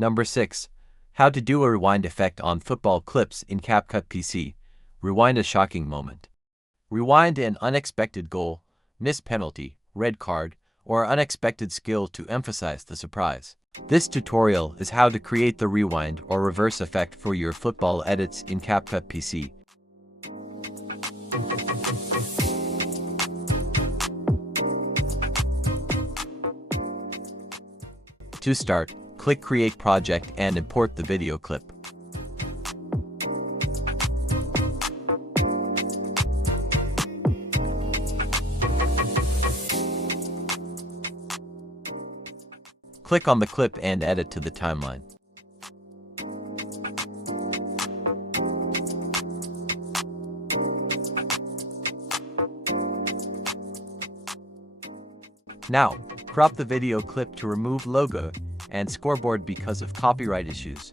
Number 6. How to do a rewind effect on football clips in CapCut PC. Rewind a shocking moment. Rewind an unexpected goal, missed penalty, red card, or unexpected skill to emphasize the surprise. This tutorial is how to create the rewind or reverse effect for your football edits in CapCut PC. To start, click Create Project and import the video clip. Click on the clip and edit to the timeline. Now, crop the video clip to remove logo and scoreboard because of copyright issues.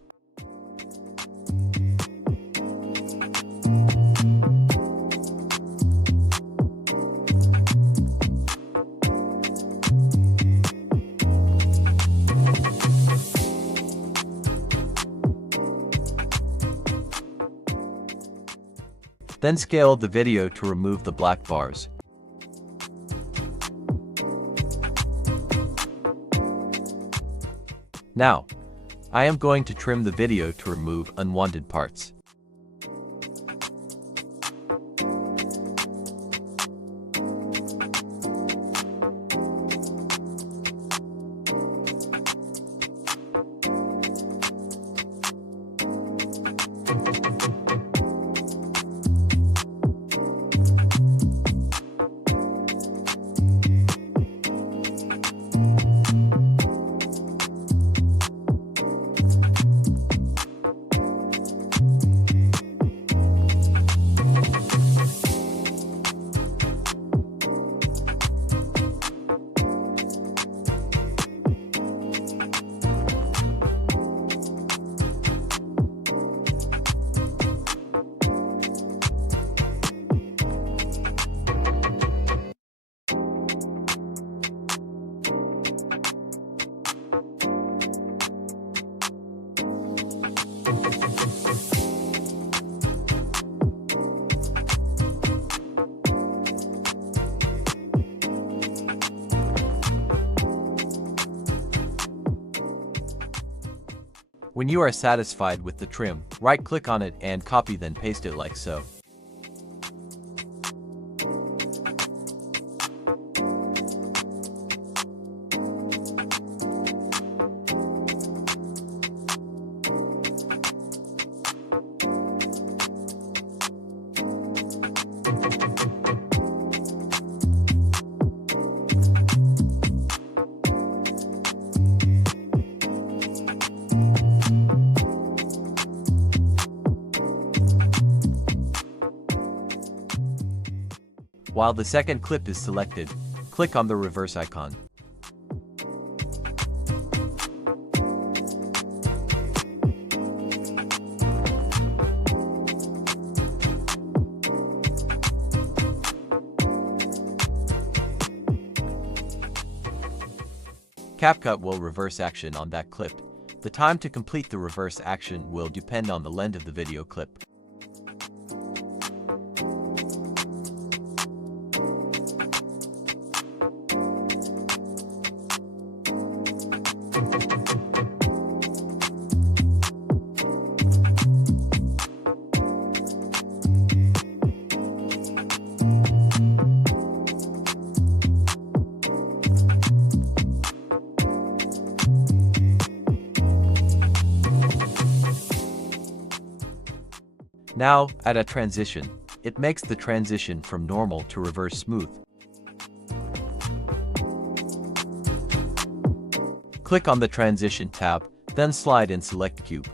Then scale the video to remove the black bars. Now, I am going to trim the video to remove unwanted parts. When you are satisfied with the trim, right-click on it and copy then paste it like so. While the second clip is selected, click on the reverse icon. CapCut will reverse action on that clip. The time to complete the reverse action will depend on the length of the video clip. Now, add a transition. It makes the transition from normal to reverse smooth. Click on the Transition tab, then slide and select Cube.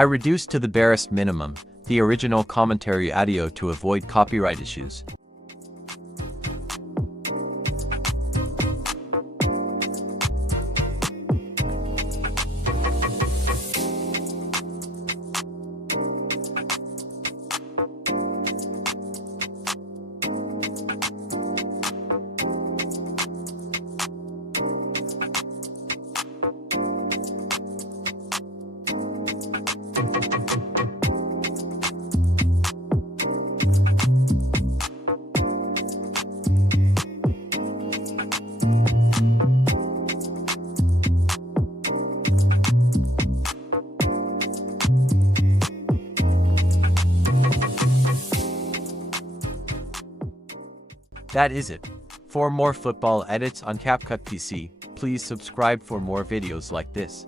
I reduced to the barest minimum the original commentary audio to avoid copyright issues. That is it. For more football edits on CapCut PC, please subscribe for more videos like this.